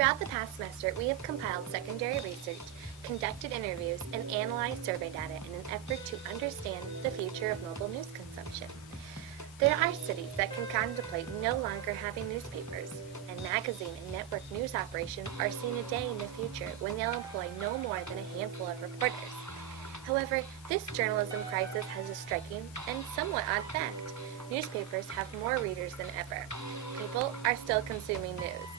Throughout the past semester, we have compiled secondary research, conducted interviews, and analyzed survey data in an effort to understand the future of mobile news consumption. There are cities that can contemplate no longer having newspapers, and magazine and network news operations are seen a day in the future when they'll employ no more than a handful of reporters. However, this journalism crisis has a striking and somewhat odd fact. Newspapers have more readers than ever. People are still consuming news.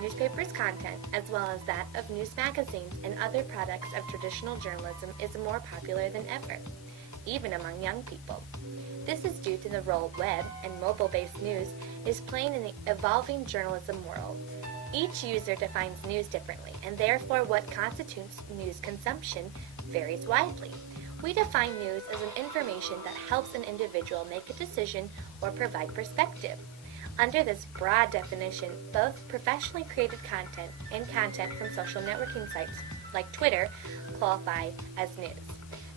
Newspapers' content, as well as that of news magazines and other products of traditional journalism, is more popular than ever, even among young people. This is due to the role web and mobile-based news is playing in the evolving journalism world. Each user defines news differently, and therefore what constitutes news consumption varies widely. We define news as an information that helps an individual make a decision or provide perspective. Under this broad definition, both professionally created content and content from social networking sites like Twitter qualify as news.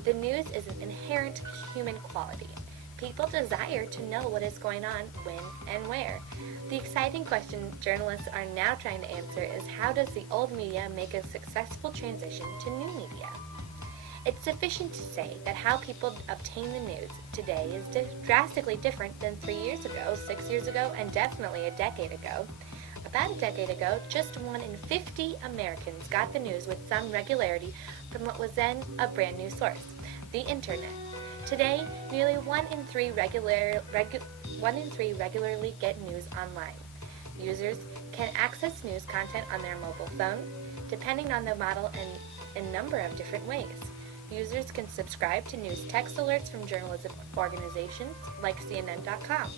The news is an inherent human quality. People desire to know what is going on, when, and where. The exciting question journalists are now trying to answer is how does the old media make a successful transition to new media? It's sufficient to say that how people obtain the news today is drastically different than 3 years ago, 6 years ago, and definitely a decade ago. About a decade ago, just 1 in 50 Americans got the news with some regularity from what was then a brand new source, the Internet. Today, nearly 1 in 3 regularly get news online. Users can access news content on their mobile phone, depending on the model and a number of different ways. Users can subscribe to news text alerts from journalism organizations like CNN.com.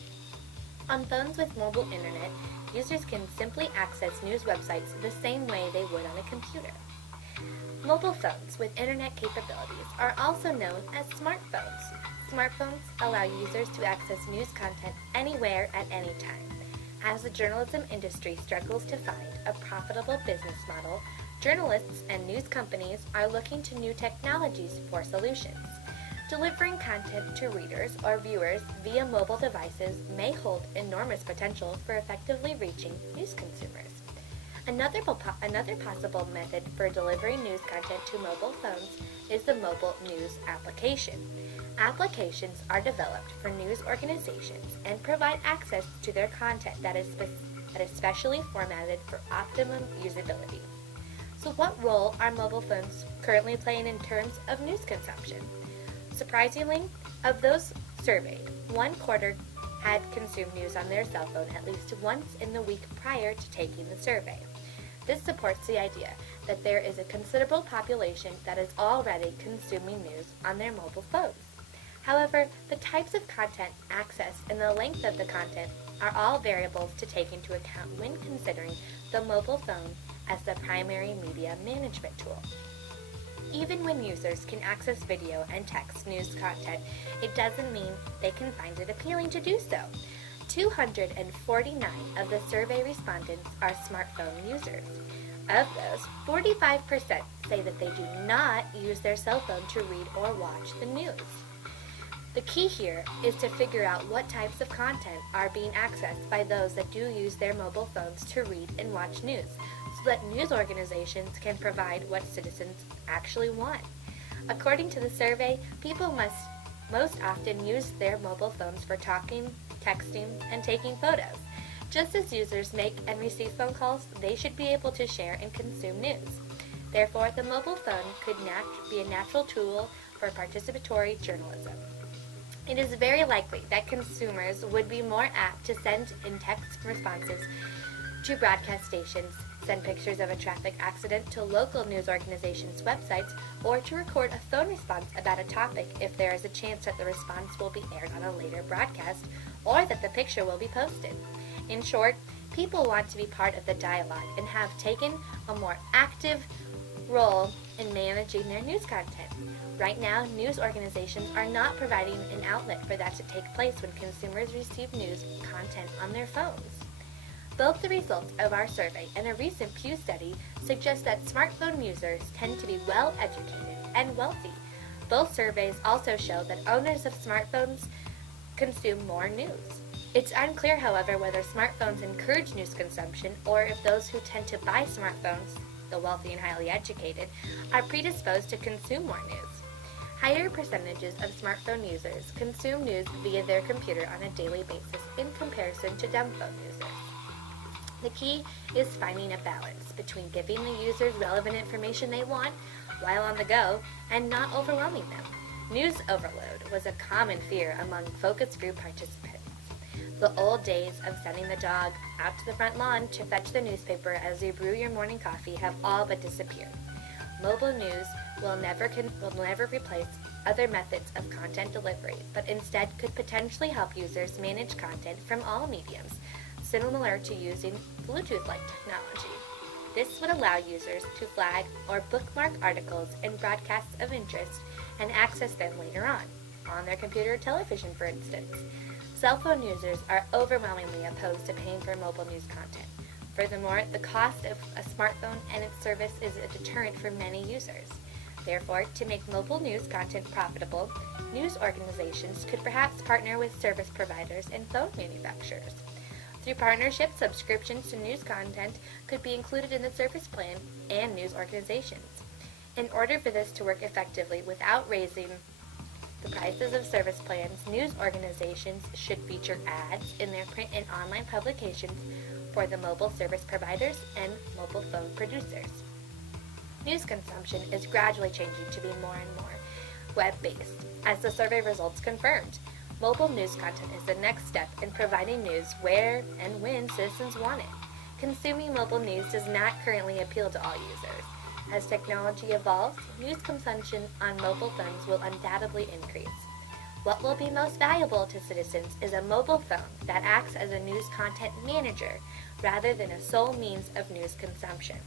On phones with mobile internet, users can simply access news websites the same way they would on a computer. Mobile phones with internet capabilities are also known as smartphones. Smartphones allow users to access news content anywhere at any time. As the journalism industry struggles to find a profitable business model, journalists and news companies are looking to new technologies for solutions. Delivering content to readers or viewers via mobile devices may hold enormous potential for effectively reaching news consumers. Another possible method for delivering news content to mobile phones is the mobile news application. Applications are developed for news organizations and provide access to their content that is specially formatted for optimum usability. So what role are mobile phones currently playing in terms of news consumption? Surprisingly, of those surveyed, 1/4 had consumed news on their cell phone at least once in the week prior to taking the survey. This supports the idea that there is a considerable population that is already consuming news on their mobile phones. However, the types of content accessed and the length of the content are all variables to take into account when considering the mobile phone as the primary media management tool. Even when users can access video and text news content, it doesn't mean they can find it appealing to do so. 249 of the survey respondents are smartphone users. Of those, 45% say that they do not use their cell phone to read or watch the news. The key here is to figure out what types of content are being accessed by those that do use their mobile phones to read and watch news, so that news organizations can provide what citizens actually want. According to the survey, people most often use their mobile phones for talking, texting, and taking photos. Just as users make and receive phone calls, they should be able to share and consume news. Therefore, the mobile phone could be a natural tool for participatory journalism. It is very likely that consumers would be more apt to send in text responses to broadcast stations, send pictures of a traffic accident to local news organizations' websites, or to record a phone response about a topic if there is a chance that the response will be aired on a later broadcast, or that the picture will be posted. In short, people want to be part of the dialogue and have taken a more active role in managing their news content. Right now, news organizations are not providing an outlet for that to take place when consumers receive news content on their phones. Both the results of our survey and a recent Pew study suggest that smartphone users tend to be well-educated and wealthy. Both surveys also show that owners of smartphones consume more news. It's unclear, however, whether smartphones encourage news consumption or if those who tend to buy smartphones, the wealthy and highly educated, are predisposed to consume more news. Higher percentages of smartphone users consume news via their computer on a daily basis in comparison to dumb phone users. The key is finding a balance between giving the users relevant information they want while on the go and not overwhelming them. News overload was a common fear among focus group participants. The old days of sending the dog out to the front lawn to fetch the newspaper as you brew your morning coffee have all but disappeared. Mobile news will never replace other methods of content delivery, but instead could potentially help users manage content from all mediums, similar to using Bluetooth-like technology. This would allow users to flag or bookmark articles and broadcasts of interest and access them later on their computer or television, for instance. Cell phone users are overwhelmingly opposed to paying for mobile news content. Furthermore, the cost of a smartphone and its service is a deterrent for many users. Therefore, to make mobile news content profitable, news organizations could perhaps partner with service providers and phone manufacturers. Through partnerships, subscriptions to news content could be included in the service plan and news organizations. In order for this to work effectively without raising the prices of service plans, news organizations should feature ads in their print and online publications for the mobile service providers and mobile phone producers. News consumption is gradually changing to be more and more web-based, as the survey results confirmed. Mobile news content is the next step in providing news where and when citizens want it. Consuming mobile news does not currently appeal to all users. As technology evolves, news consumption on mobile phones will undoubtedly increase. What will be most valuable to citizens is a mobile phone that acts as a news content manager rather than a sole means of news consumption.